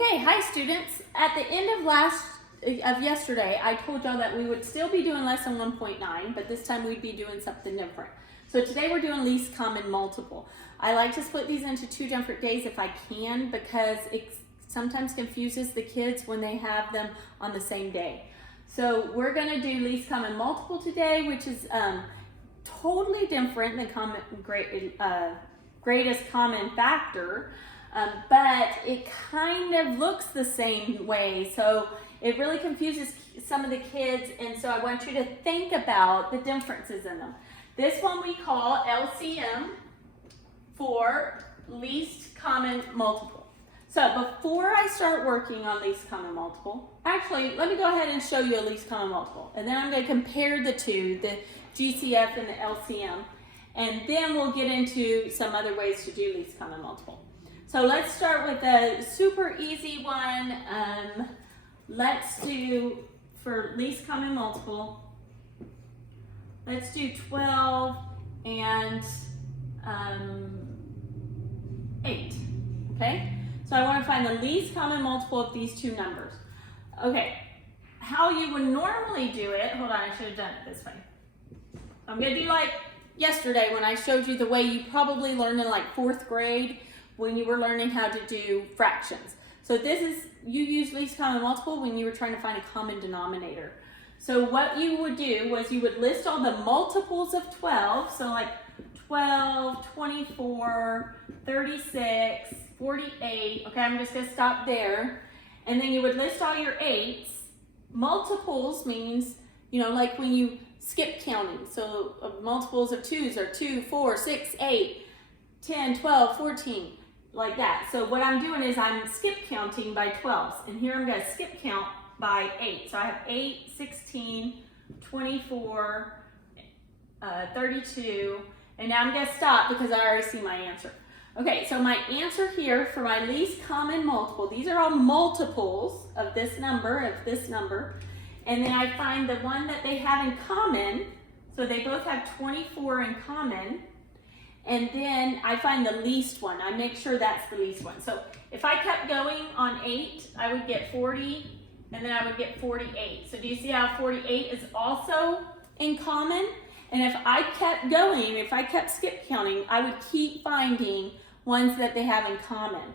Okay, hi students. At the end of yesterday, I told y'all that we would still be doing lesson 1.9, but this time we'd be doing something different. So today we're doing least common multiple. I like to split these into two different days if I can because it sometimes confuses the kids when they have them on the same day. So we're going to do least common multiple today, which is totally different than greatest common factor. But it kind of looks the same way, so it really confuses some of the kids, and so I want you to think about the differences in them. This one we call LCM for least common multiple. So before I start working on least common multiple, actually let me go ahead and show you a least common multiple, and then I'm going to compare the two, the GCF and the LCM, and then we'll get into some other ways to do least common multiple. So let's start with a super easy one. Let's do, for least common multiple, let's do 12 and 8, okay? So I want to find the least common multiple of these two numbers. Okay, how you would normally do it, hold on, I should have done it this way. I'm going to do like yesterday when I showed you the way you probably learned in like 4th grade when you were learning how to do fractions. So this is, you use least common multiple when you were trying to find a common denominator. So what you would do was you would list all the multiples of 12, so like 12, 24, 36, 48, okay, I'm just gonna stop there. And then you would list all your 8s. Multiples means, you know, like when you skip counting, so multiples of 2s are 2, 4, 6, 8, 10, 12, 14. Like that. So what I'm doing is I'm skip counting by 12s, and here I'm going to skip count by 8. So I have 8, 16, 24, 32, and now I'm going to stop because I already see my answer. Okay, so my answer here for my least common multiple, these are all multiples of this number, and then I find the one that they have in common, so they both have 24 in common. And then I find the least one. I make sure that's the least one. So if I kept going on 8, I would get 40, and then I would get 48. So do you see how 48 is also in common? And if I kept going, if I kept skip counting, I would keep finding ones that they have in common.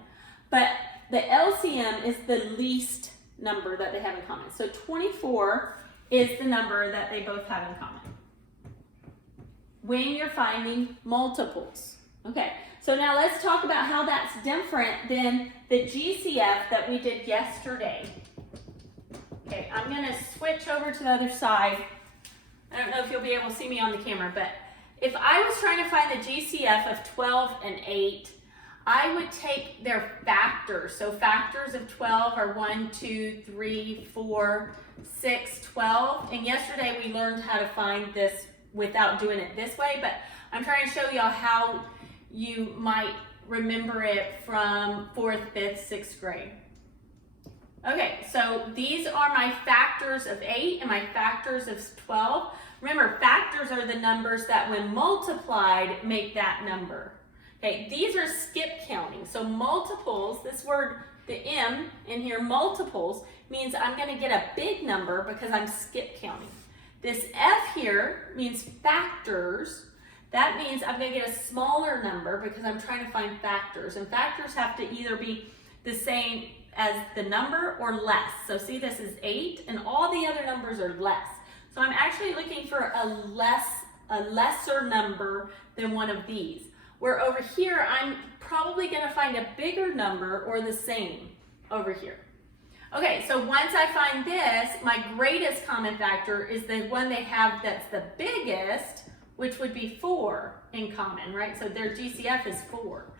But the LCM is the least number that they have in common. So 24 is the number that they both have in common when you're finding multiples. Okay, so now let's talk about how that's different than the GCF that we did yesterday. Okay, I'm gonna switch over to the other side. I don't know if you'll be able to see me on the camera, but if I was trying to find the GCF of 12 and 8, I would take their factors. So factors of 12 are 1, 2, 3, 4, 6, 12. And yesterday we learned how to find this without doing it this way, but I'm trying to show y'all how you might remember it from 4th, 5th, 6th grade. Okay, so these are my factors of 8 and my factors of 12. Remember, factors are the numbers that when multiplied make that number. Okay, these are skip counting. So multiples, this word, the M in here, multiples, means I'm gonna get a big number because I'm skip counting. This F here means factors. That means I'm going to get a smaller number because I'm trying to find factors. And factors have to either be the same as the number or less. So see, this is 8 and all the other numbers are less. So I'm actually looking for a lesser number than one of these. Where over here, I'm probably going to find a bigger number or the same over here. Okay, so once I find this, my greatest common factor is the one they have that's the biggest, which would be 4 in common, right? So their GCF is 4.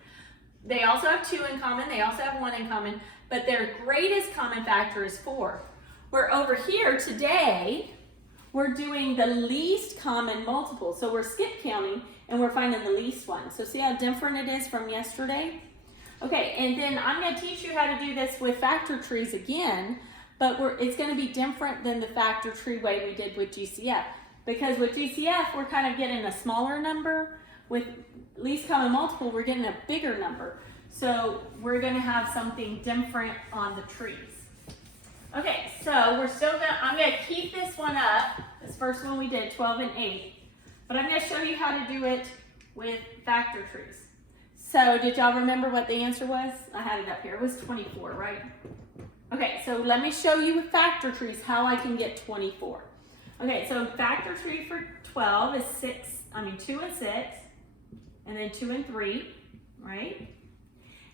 They also have 2 in common, they also have 1 in common, but their greatest common factor is 4. Where over here today, we're doing the least common multiple. So we're skip counting and we're finding the least one. So see how different it is from yesterday? Okay, and then I'm going to teach you how to do this with factor trees again, but it's going to be different than the factor tree way we did with GCF. Because with GCF, we're kind of getting a smaller number. With least common multiple, we're getting a bigger number. So we're gonna have something different on the trees. Okay, so we're still gonna, I'm gonna keep this one up, this first one we did, 12 and 8, but I'm gonna show you how to do it with factor trees. So did y'all remember what the answer was? I had it up here, it was 24, right? Okay, so let me show you with factor trees how I can get 24. Okay, so factor tree for 12 is 2 and 6, and then 2 and 3, right?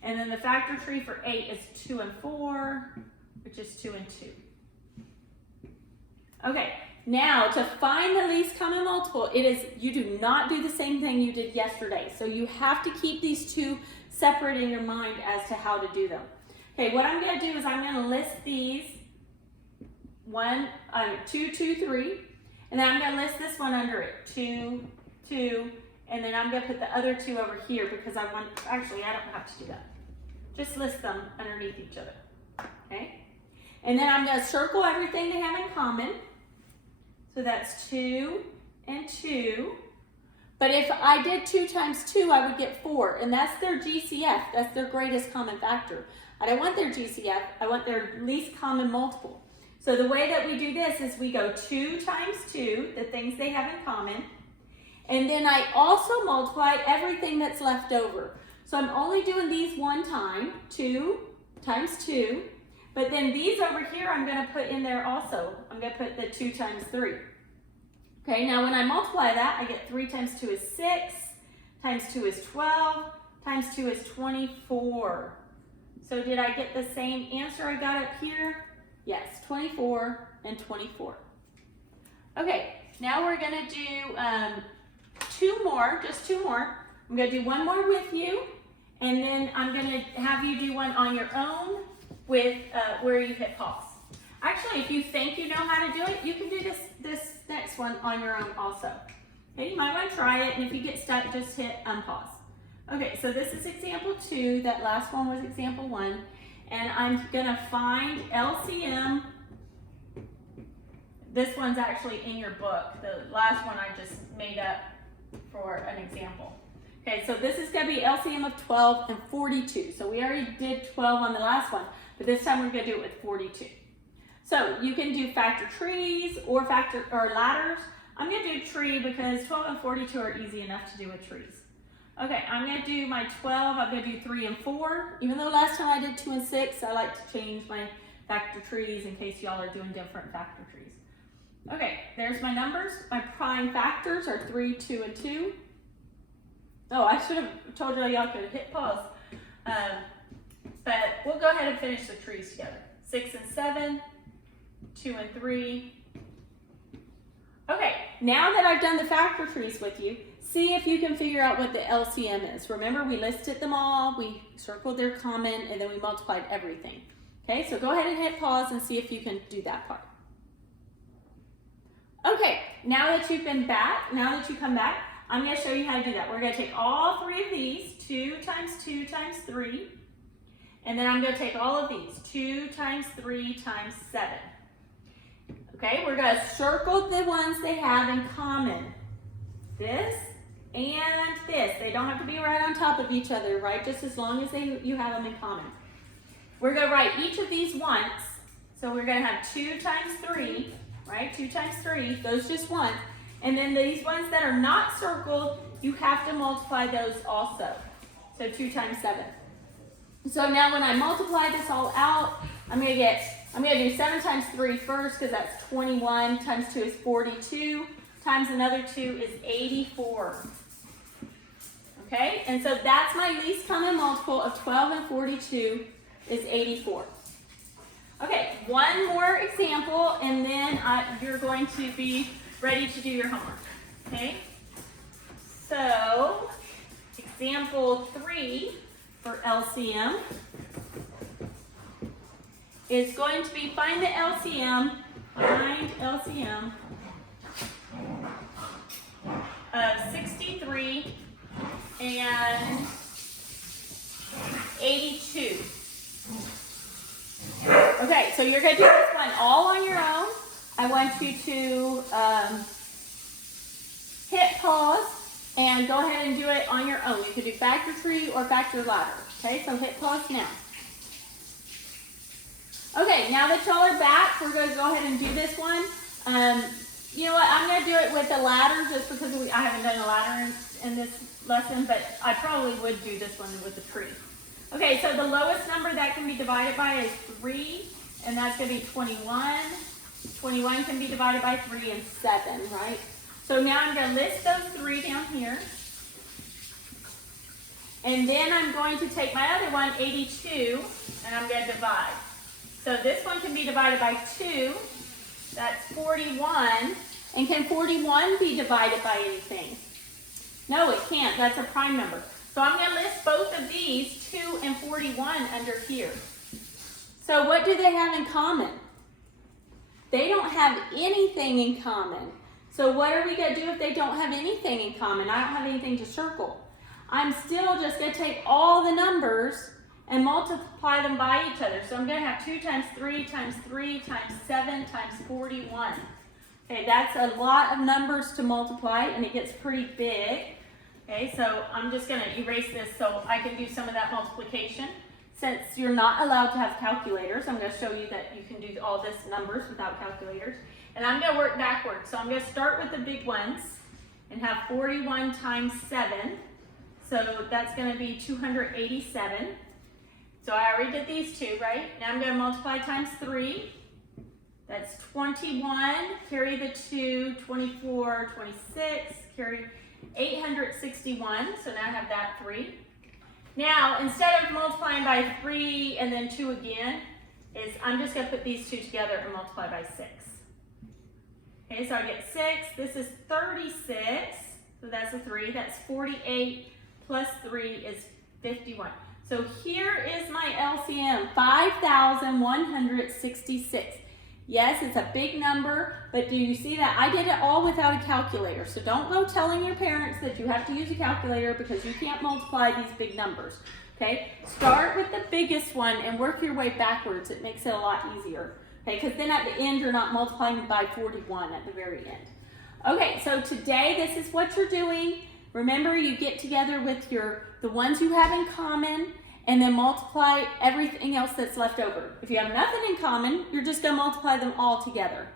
And then the factor tree for 8 is 2 and 4, which is 2 and 2. Okay, now to find the least common multiple, you do not do the same thing you did yesterday. So you have to keep these two separate in your mind as to how to do them. Okay, what I'm going to do is I'm going to list these 2, 2, 3, and then I'm going to list this one under it, 2, 2, and then I'm going to put the other 2 over here because actually I don't have to do that. Just list them underneath each other, okay? And then I'm going to circle everything they have in common. So that's 2 and 2. But if I did 2 times 2, I would get 4, and that's their GCF, that's their greatest common factor. I don't want their GCF, I want their least common multiple. So the way that we do this is we go 2 times 2, the things they have in common, and then I also multiply everything that's left over. So I'm only doing these one time, 2 times 2, but then these over here I'm going to put in there also. I'm going to put the 2 times 3. Okay, now when I multiply that, I get 3 times 2 is 6, times 2 is 12, times 2 is 24. So did I get the same answer I got up here? Yes, 24 and 24. Okay, now we're going to do 2 more, just 2 more. I'm going to do one more with you, and then I'm going to have you do one on your own with where you hit pause. Actually, if you think you know how to do it, you can do this next one on your own also. Okay, you might want to try it, and if you get stuck, just hit unpause. Okay, so this is example 2. That last one was example 1. And I'm going to find LCM. This one's actually in your book. The last one I just made up for an example. Okay, so this is going to be LCM of 12 and 42. So we already did 12 on the last one, but this time we're going to do it with 42. So you can do factor trees or ladders. I'm going to do tree because 12 and 42 are easy enough to do with trees. Okay, I'm going to do my 12. I'm going to do 3 and 4. Even though last time I did 2 and 6, I like to change my factor trees in case y'all are doing different factor trees. Okay, there's my numbers. My prime factors are 3, 2, and 2. Oh, I should have told y'all could hit pause. But we'll go ahead and finish the trees together. 6 and 7, 2 and 3. Okay, now that I've done the factor trees with you, see if you can figure out what the LCM is. Remember, we listed them all, we circled their common, and then we multiplied everything. Okay, so go ahead and hit pause and see if you can do that part. Okay, now that you've been back, now that you come back, I'm going to show you how to do that. We're going to take all 3 of these, 2 times 2 times 3, and then I'm going to take all of these, 2 times 3 times 7. Okay, we're going to circle the ones they have in common. This and this. They don't have to be right on top of each other, right? Just as long as you have them in common. We're going to write each of these once. So we're going to have 2 times 3, right? 2 times 3, those just once. And then these ones that are not circled, you have to multiply those also. So 2 times 7. So now when I multiply this all out, I'm going to do 7 times 3 first because that's 21, times 2 is 42, times another 2 is 84. Okay, and so that's my least common multiple of 12 and 42 is 84. Okay, one more example, and then you're going to be ready to do your homework. Okay, so example 3 for LCM is going to be find LCM of 63 and 82. Okay, so you're going to do this one all on your own. I want you to hit pause and go ahead and do it on your own. You could do factor tree or factor ladder. Okay, so hit pause now. Okay, now that y'all are back, we're going to go ahead and do this one. You know what, I'm going to do it with the ladder just because I haven't done a ladder in this lesson, but I probably would do this one with the tree. Okay, so the lowest number that can be divided by is 3, and that's going to be 21. 21 can be divided by 3 and 7, right? So now I'm going to list those 3 down here. And then I'm going to take my other one, 82, and I'm going to divide. So this one can be divided by 2. That's 41. And can 41 be divided by anything? No, it can't. That's a prime number. So I'm going to list both of these, 2 and 41, under here. So what do they have in common? They don't have anything in common. So what are we going to do if they don't have anything in common? I don't have anything to circle. I'm still just going to take all the numbers and multiply them by each other. So I'm going to have 2 times 3 times 3 times 7 times 41. Okay, that's a lot of numbers to multiply, and it gets pretty big. Okay, so I'm just going to erase this so I can do some of that multiplication. Since you're not allowed to have calculators, I'm going to show you that you can do all this numbers without calculators. And I'm going to work backwards. So I'm going to start with the big ones and have 41 times 7. So that's going to be 287. So I already did these two, right? Now I'm going to multiply times 3. That's 21, carry the 2, 24, 26, carry 861. So now I have that 3. Now, instead of multiplying by 3 and then 2 again, I'm just going to put these two together and multiply by 6. Okay, so I get 6. This is 36. So that's a 3. That's 48 plus 3 is 51. So here is my LCM, 5,166. Yes, it's a big number, but do you see that? I did it all without a calculator. So don't go telling your parents that you have to use a calculator because you can't multiply these big numbers. Okay, start with the biggest one and work your way backwards. It makes it a lot easier. Okay, because then at the end you're not multiplying by 41 at the very end. Okay, so today this is what you're doing. Remember, you get together with the ones you have in common and then multiply everything else that's left over. If you have nothing in common, you're just going to multiply them all together.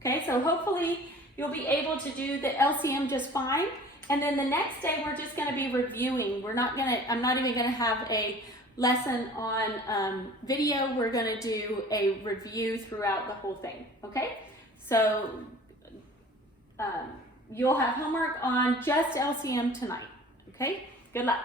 Okay, so hopefully you'll be able to do the LCM just fine. And then the next day we're just going to be reviewing. I'm not even going to have a lesson on video. We're going to do a review throughout the whole thing. Okay, so you'll have homework on just LCM tonight. Okay, good luck.